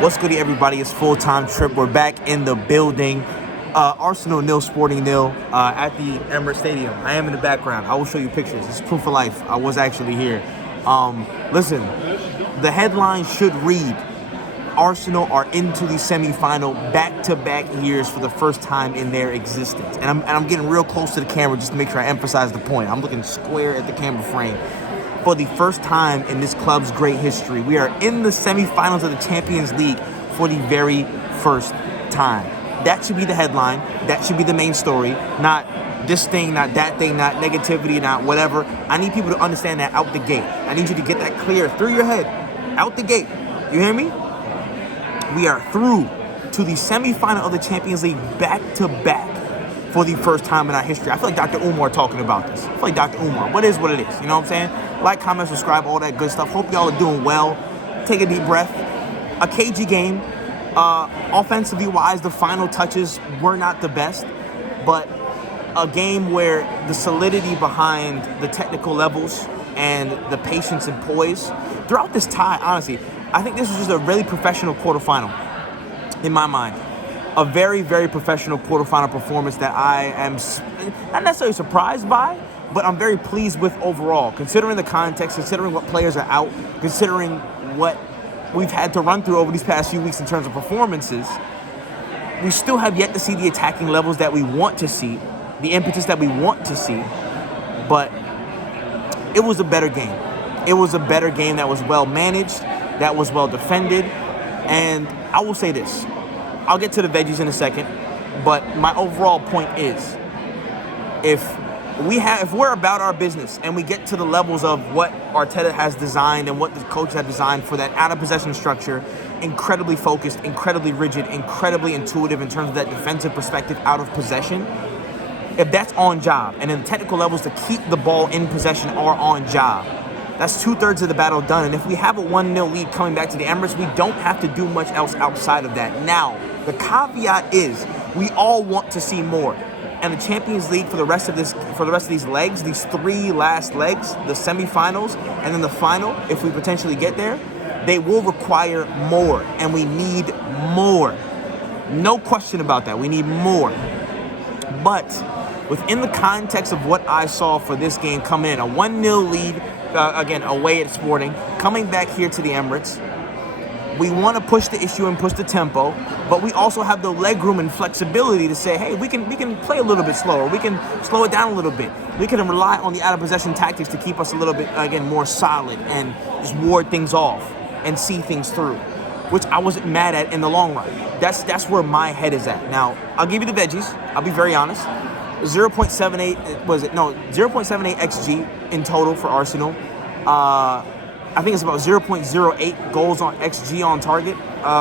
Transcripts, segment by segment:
What's good, everybody? It's Full-Time Trip. We're back in the building. Arsenal 0, Sporting 0 at the Emirates Stadium. I am in the background. I will show you pictures. It's proof of life. I was actually here. Listen, the headline should read, Arsenal are into the semifinal back-to-back years for the first time in their existence. And I'm getting real close to the camera just to make sure I emphasize the point. I'm looking square at the camera frame. For the first time in this club's great history, we are in the semifinals of the Champions League for the very first time. That should be the headline. That should be the main story. Not this thing, not that thing, not negativity, not whatever. I need people to understand that out the gate. I need you to get that clear through your head, out the gate. You hear me? We are through to the semifinal of the Champions League back-to-back for the first time in our history. I feel like Dr. Umar talking about this. I feel like Dr. Umar. What is what it is? You know what I'm saying? Like, comment, subscribe, all that good stuff. Hope y'all are doing well. Take a deep breath. A cagey game. Offensively wise, the final touches were not the best, but a game where the solidity behind the technical levels and the patience and poise throughout this tie, honestly, I think this was just a really professional quarterfinal in my mind. A very, very professional quarterfinal performance that I am not necessarily surprised by, but I'm very pleased with overall, considering the context, considering what players are out, considering what we've had to run through over these past few weeks in terms of performances. We still have yet to see the attacking levels that we want to see, the impetus that we want to see, but it was a better game. It was a better game that was well managed, that was well defended, and I will say this. I'll get to the veggies in a second, but my overall point is, if we're about our business and we get to the levels of what Arteta has designed and what the coaches have designed for that out-of-possession structure, incredibly focused, incredibly rigid, incredibly intuitive in terms of that defensive perspective out of possession, if that's on job, and then the technical levels to keep the ball in possession are on job, that's 2/3 of the battle done. And if we have a 1-0 lead coming back to the Emirates, we don't have to do much else outside of that. Now, the caveat is we all want to see more. And the Champions League for the rest of these legs, these 3 last legs, the semifinals and then the final, if we potentially get there, they will require more, and we need more. No question about that. We need more. But within the context of what I saw for this game coming in, a 1-0 lead, again, away at Sporting, coming back here to the Emirates, we want to push the issue and push the tempo, but we also have the leg room and flexibility to say, hey, we can play a little bit slower. We can slow it down a little bit. We can rely on the out-of-possession tactics to keep us a little bit, again, more solid and just ward things off and see things through, which I wasn't mad at in the long run. That's where my head is at. Now, I'll give you the veggies. I'll be very honest. 0.78 XG in total for Arsenal. I think it's about 0.08 goals on XG on target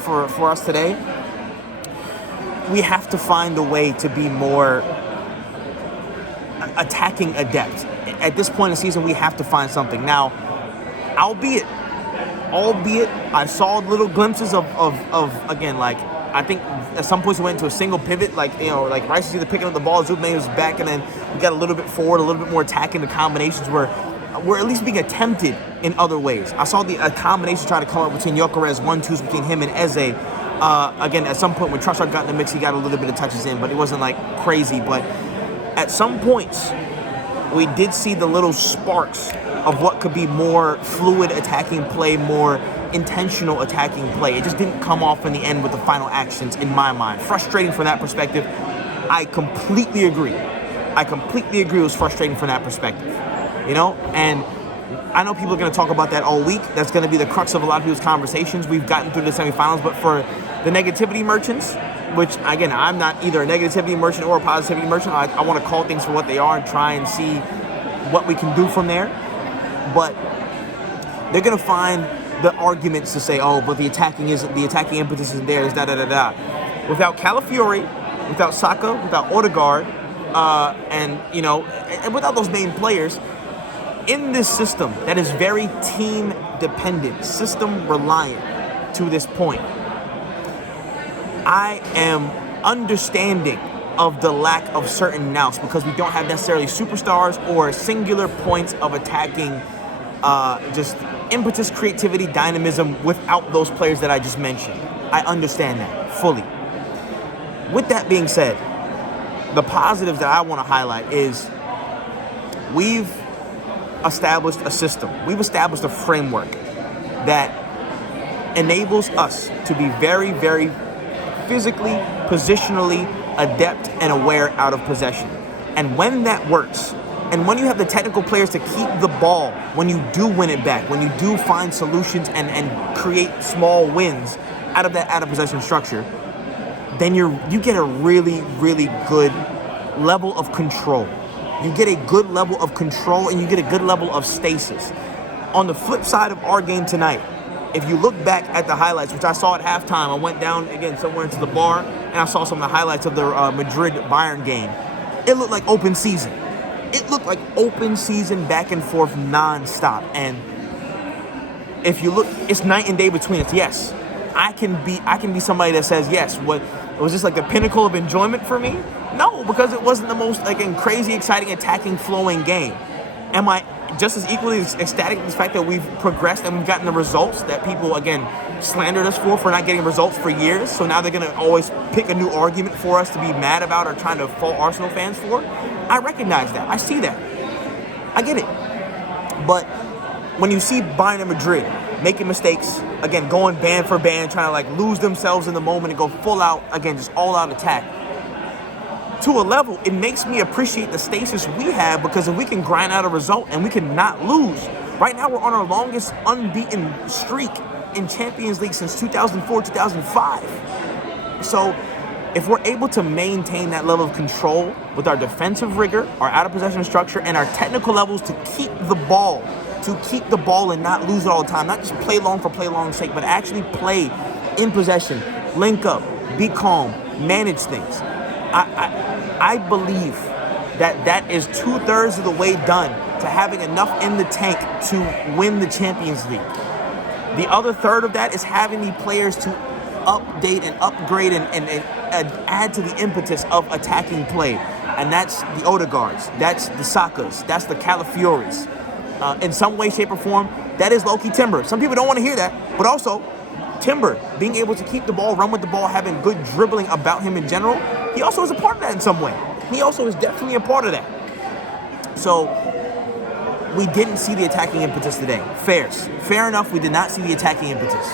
for us today. We have to find a way to be more attacking adept. At this point in the season, we have to find something. Now, albeit, I saw little glimpses of again, like, I think at some points we went into a single pivot, like Rice is either picking up the ball, Zubman was back, and then we got a little bit forward, a little bit more attacking. The combinations were at least being attempted in other ways. I saw a combination try to come up between Gyökeres, 1-2s between him and Eze. Again, at some point when Trossard got in the mix, he got a little bit of touches in, but it wasn't like crazy. But at some points, we did see the little sparks of what could be more fluid attacking play, more intentional attacking play. It just didn't come off in the end with the final actions, in my mind. Frustrating from that perspective. I completely agree. It was frustrating from that perspective. You know, and I know people are going to talk about that all week. That's going to be the crux of a lot of people's conversations. We've gotten through the semifinals, but for the negativity merchants, which, again, I'm not either a negativity merchant or a positivity merchant. I want to call things for what they are and try and see what we can do from there. But they're going to find the arguments to say, oh, but the attacking impetus isn't there, da-da-da-da. Without Calafiori, without Saka, without Odegaard, and without those main players, in this system that is very team-dependent, system-reliant to this point, I am understanding of the lack of certain nous because we don't have necessarily superstars or singular points of attacking just impetus, creativity, dynamism without those players that I just mentioned. I understand that fully. With that being said, the positives that I want to highlight is we've established a system. We've established a framework that enables us to be very, very physically, positionally adept and aware out of possession. And when that works, and when you have the technical players to keep the ball, when you do win it back, when you do find solutions and create small wins out of that out of possession structure, then you get a really, really good level of control. You get a good level of control and you get a good level of stasis. On the flip side of our game tonight, if you look back at the highlights, which I saw at halftime, I went down again somewhere into the bar and I saw some of the highlights of the Madrid-Bayern game. It looked like open season. It looked like open season, back and forth, non-stop. And if you look, it's night and day between us. Yes, I can be somebody that says, yes, was this like the pinnacle of enjoyment for me? No, because it wasn't the most crazy, exciting, attacking, flowing game. Am I just as equally ecstatic with the fact that we've progressed and we've gotten the results that people, again, slandered us for not getting results for years? So now they're going to always pick a new argument for us to be mad about or trying to fault Arsenal fans for? I recognize that. I see that. I get it. But when you see Bayern and Madrid making mistakes, again, going band for band, trying to lose themselves in the moment and go full out, again, just all out attack, to a level, it makes me appreciate the stasis we have, because if we can grind out a result and we can not lose. Right now, we're on our longest unbeaten streak in Champions League since 2004, 2005. So if we're able to maintain that level of control with our defensive rigor, our out-of-possession structure, and our technical levels to keep the ball and not lose it all the time, not just play long for play long's sake, but actually play in possession, link up, be calm, manage things. I believe that is 2/3 of the way done to having enough in the tank to win the Champions League. The other third of that is having the players to update and upgrade and add to the impetus of attacking play. And that's the Odegaards, that's the Sakas, that's the Calafioris. In some way, shape, or form, that is Loki Timber. Some people don't want to hear that, but also Timber being able to keep the ball, run with the ball, having good dribbling about him in general, he also is a part of that in some way. He also is definitely a part of that. So we didn't see the attacking impetus today. Fair enough, we did not see the attacking impetus.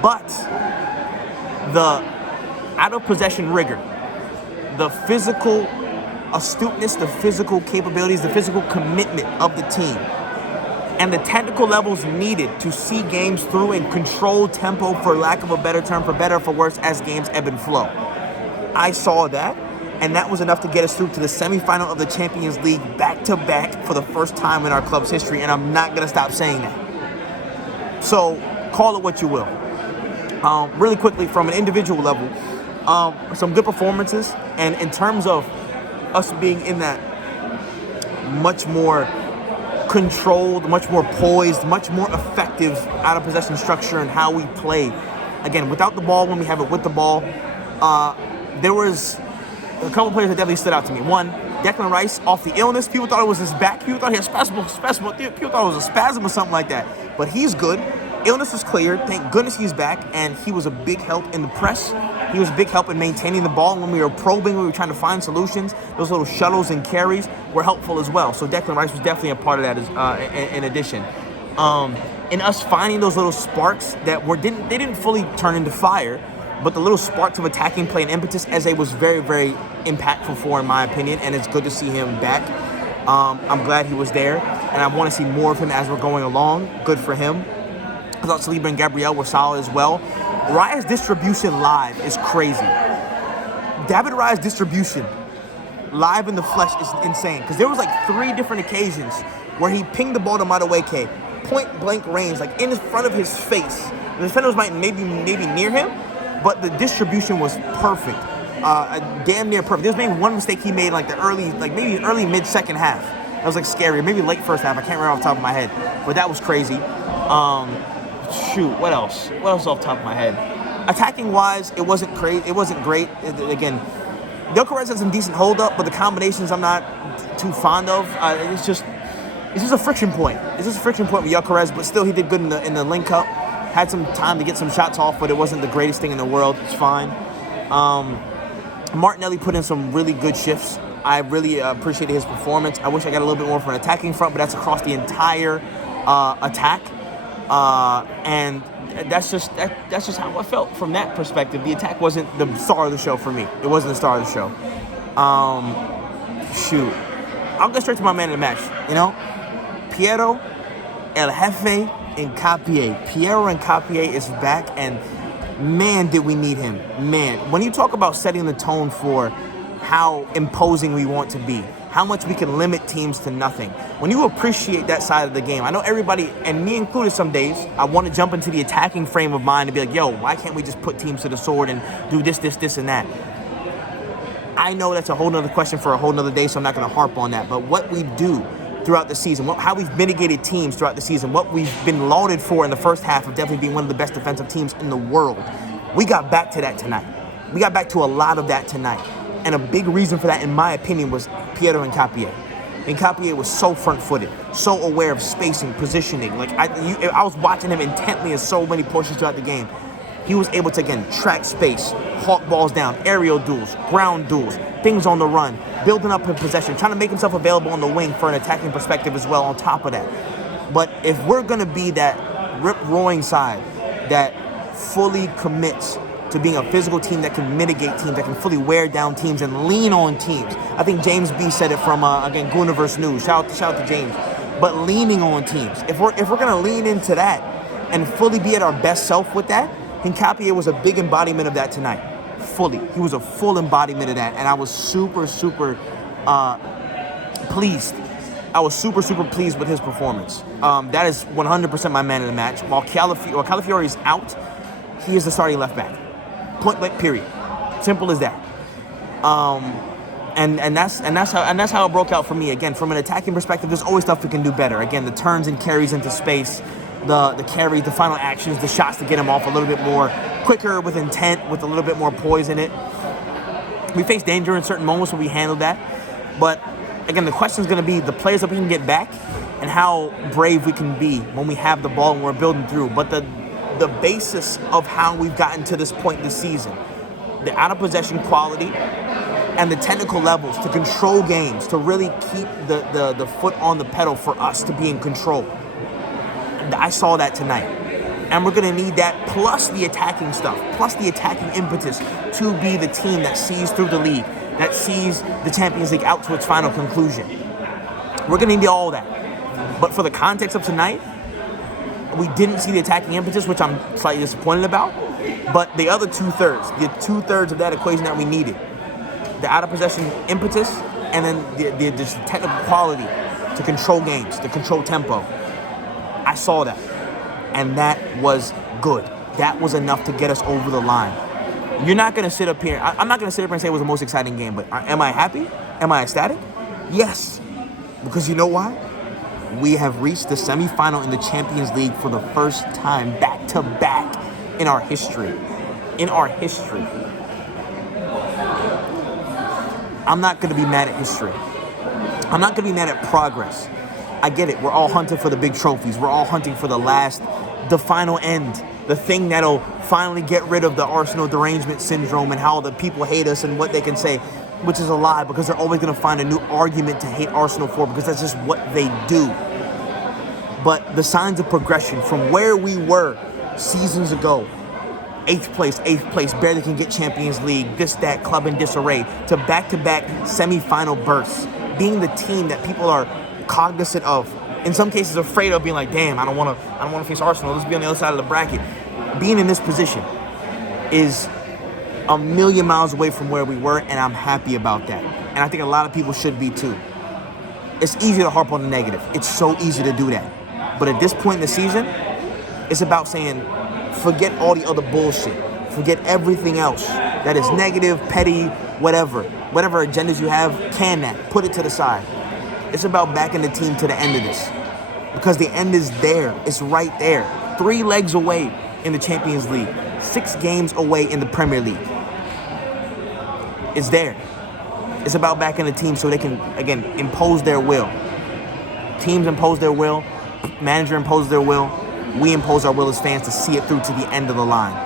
But the out-of-possession rigor, the physical astuteness, the physical capabilities, the physical commitment of the team, and the technical levels needed to see games through and control tempo, for lack of a better term, for better or for worse, as games ebb and flow. I saw that, and that was enough to get us through to the semifinal of the Champions League back-to-back for the first time in our club's history, and I'm not going to stop saying that. So call it what you will. Really quickly, from an individual level, some good performances, and in terms of us being in that much more controlled, much more poised, much more effective out-of-possession structure and how we play. Again, without the ball, when we have it with the ball, there was a couple players that definitely stood out to me. One, Declan Rice, off the illness. People thought it was his back. People thought he had spasm. People thought it was a spasm or something like that. But he's good. Illness is cleared. Thank goodness he's back. And he was a big help in the press. He was a big help in maintaining the ball. When we were probing, when we were trying to find solutions, those little shuttles and carries were helpful as well. So Declan Rice was definitely a part of that in addition. In us finding those little sparks that they didn't fully turn into fire, but the little sparks of attacking play and impetus, as was very, very impactful for, in my opinion, and it's good to see him back. I'm glad he was there, and I want to see more of him as we're going along. Good for him. I thought Saliba and Gabriel were solid as well. Raya's distribution live is crazy. David Raya's distribution live in the flesh is insane, because there was 3 different occasions where he pinged the ball to Madueke, point blank range, in front of his face. The defenders might maybe near him, but the distribution was perfect, damn near perfect. There's maybe one mistake he made maybe early mid second half. That was scary, or maybe late first half. I can't remember off the top of my head, but that was crazy. What else? What else off the top of my head? Attacking wise, it wasn't great. Again, Gyökeres had some decent hold up, but the combinations I'm not too fond of. It's just a friction point. It's just a friction point with Gyökeres, but still he did good in the link up. Had some time to get some shots off, but it wasn't the greatest thing in the world. It's fine. Martinelli put in some really good shifts. I really appreciated his performance. I wish I got a little bit more from an attacking front, but that's across the entire attack. And that's just how I felt from that perspective. The attack wasn't the star of the show for me. It wasn't the star of the show. Shoot. I'll go straight to my man of the match. You know, Piero El Jefe Hincapie. Piero Hincapie is back, and man, did we need him. Man, when you talk about setting the tone for how imposing we want to be, how much we can limit teams to nothing, when you appreciate that side of the game, I know everybody, and me included some days, I want to jump into the attacking frame of mind and be like, yo, why can't we just put teams to the sword and do this, and that? I know that's a whole nother question for a whole nother day, so I'm not going to harp on that. But what we do throughout the season, how we've mitigated teams throughout the season, what we've been lauded for in the first half of definitely being one of the best defensive teams in the world, we got back to that tonight. We got back to a lot of that tonight. And a big reason for that, in my opinion, was Piero Hincapie. Hincapie was so front-footed, so aware of spacing, positioning. Like I was watching him intently in so many portions throughout the game. He was able to, again, track space, hawk balls down, aerial duels, ground duels, things on the run, building up in possession, trying to make himself available on the wing for an attacking perspective as well on top of that. But if we're going to be that rip-roaring side that fully commits to being a physical team that can mitigate teams, that can fully wear down teams and lean on teams. I think James B said it from, again, Gooniverse News. Shout out to James. But leaning on teams. If we're going to lean into that and fully be at our best self with that, Hincapie was a big embodiment of that tonight. Fully. He was a full embodiment of that. And I was super pleased. I was super pleased with his performance. That is 100% my man of the match. While Calafiore is out, he is the starting left back. Point blank, period. Simple as that. And that's how it broke out for me. Again, from an attacking perspective, there's always stuff we can do better. Again, the turns and carries into space, the carries, the final actions, the shots to get him off a little bit more quicker, with intent, with a little bit more poise in it. We faced danger in certain moments when we handled that. But again, the question is going to be the players that we can get back and how brave we can be when we have the ball and we're building through. But the basis of how we've gotten to this point this season, the out-of-possession quality and the technical levels to control games, to really keep the foot on the pedal for us to be in control. I saw that tonight. And we're going to need that, plus the attacking stuff, plus the attacking impetus to be the team that sees through the league, that sees the Champions League out to its final conclusion. We're going to need all that. But for the context of tonight, we didn't see the attacking impetus, which I'm slightly disappointed about. But the other two-thirds of that equation that we needed, the out-of-possession impetus, and then the technical quality to control games, to control tempo, I saw that. And that was good. That was enough to get us over the line. You're not going to sit up here. I'm not going to sit up here and say it was the most exciting game, but am I happy? Am I ecstatic? Yes. Because you know why? We have reached the semifinal in the Champions League for the first time, back-to-back, in our history. In our history. I'm not going to be mad at history. I'm not going to be mad at progress. I get it. We're all hunting for the big trophies. We're all hunting for the final end, the thing that'll finally get rid of the Arsenal derangement syndrome and how the people hate us and what they can say, which is a lie, because they're always going to find a new argument to hate Arsenal for, because that's just what they do. But the signs of progression from where we were seasons ago, 8th place, barely can get Champions League, this, that, club in disarray, to back-to-back semi-final bursts, being the team that people are cognizant of, in some cases afraid of, being like, damn, I don't want to face Arsenal, let's be on the other side of the bracket. Being in this position is a million miles away from where we were, and I'm happy about that. And I think a lot of people should be too. It's easy to harp on the negative. It's so easy to do that. But at this point in the season, it's about saying, forget all the other bullshit. Forget everything else that is negative, petty, whatever agendas you have, put it to the side. It's about backing the team to the end of this, because the end is there. It's right there. 3 legs away in the Champions League. 6 games away in the Premier League. It's there. It's about backing the team so they can, again, impose their will. Teams impose their will. Manager imposes their will. we impose our will as fans to see it through to the end of the line.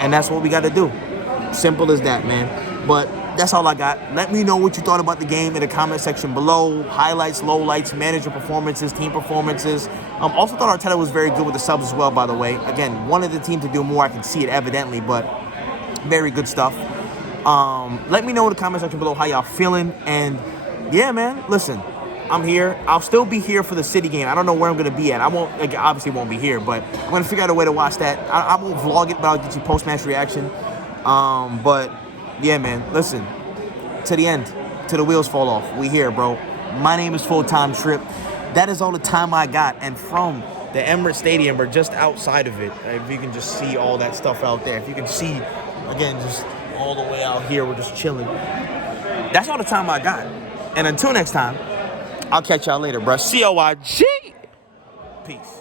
And that's what we got to do. Simple as that, man. But that's all I got. Let me know what you thought about the game in the comment section below. Highlights, lowlights, manager performances, team performances. Also thought Arteta was very good with the subs as well, by the way. Again, wanted the team to do more. I can see it evidently, but very good stuff. Let me know in the comment section below how y'all feeling. And yeah, man, listen, I'm here. I'll still be here for the City game. I don't know where I'm going to be at. I won't, like, obviously won't be here, but I'm going to figure out a way to watch that. I won't vlog it, but I'll get you post-match reaction. But yeah, man, listen, to the end, till the wheels fall off. We here, bro. My name is Full-Time Trip. That is all the time I got. And from the Emirates Stadium, we're just outside of it. If you can just see all that stuff out there. If you can see, again, just all the way out here, we're just chilling. That's all the time I got. And until next time, I'll catch y'all later, bro. COIG. Peace.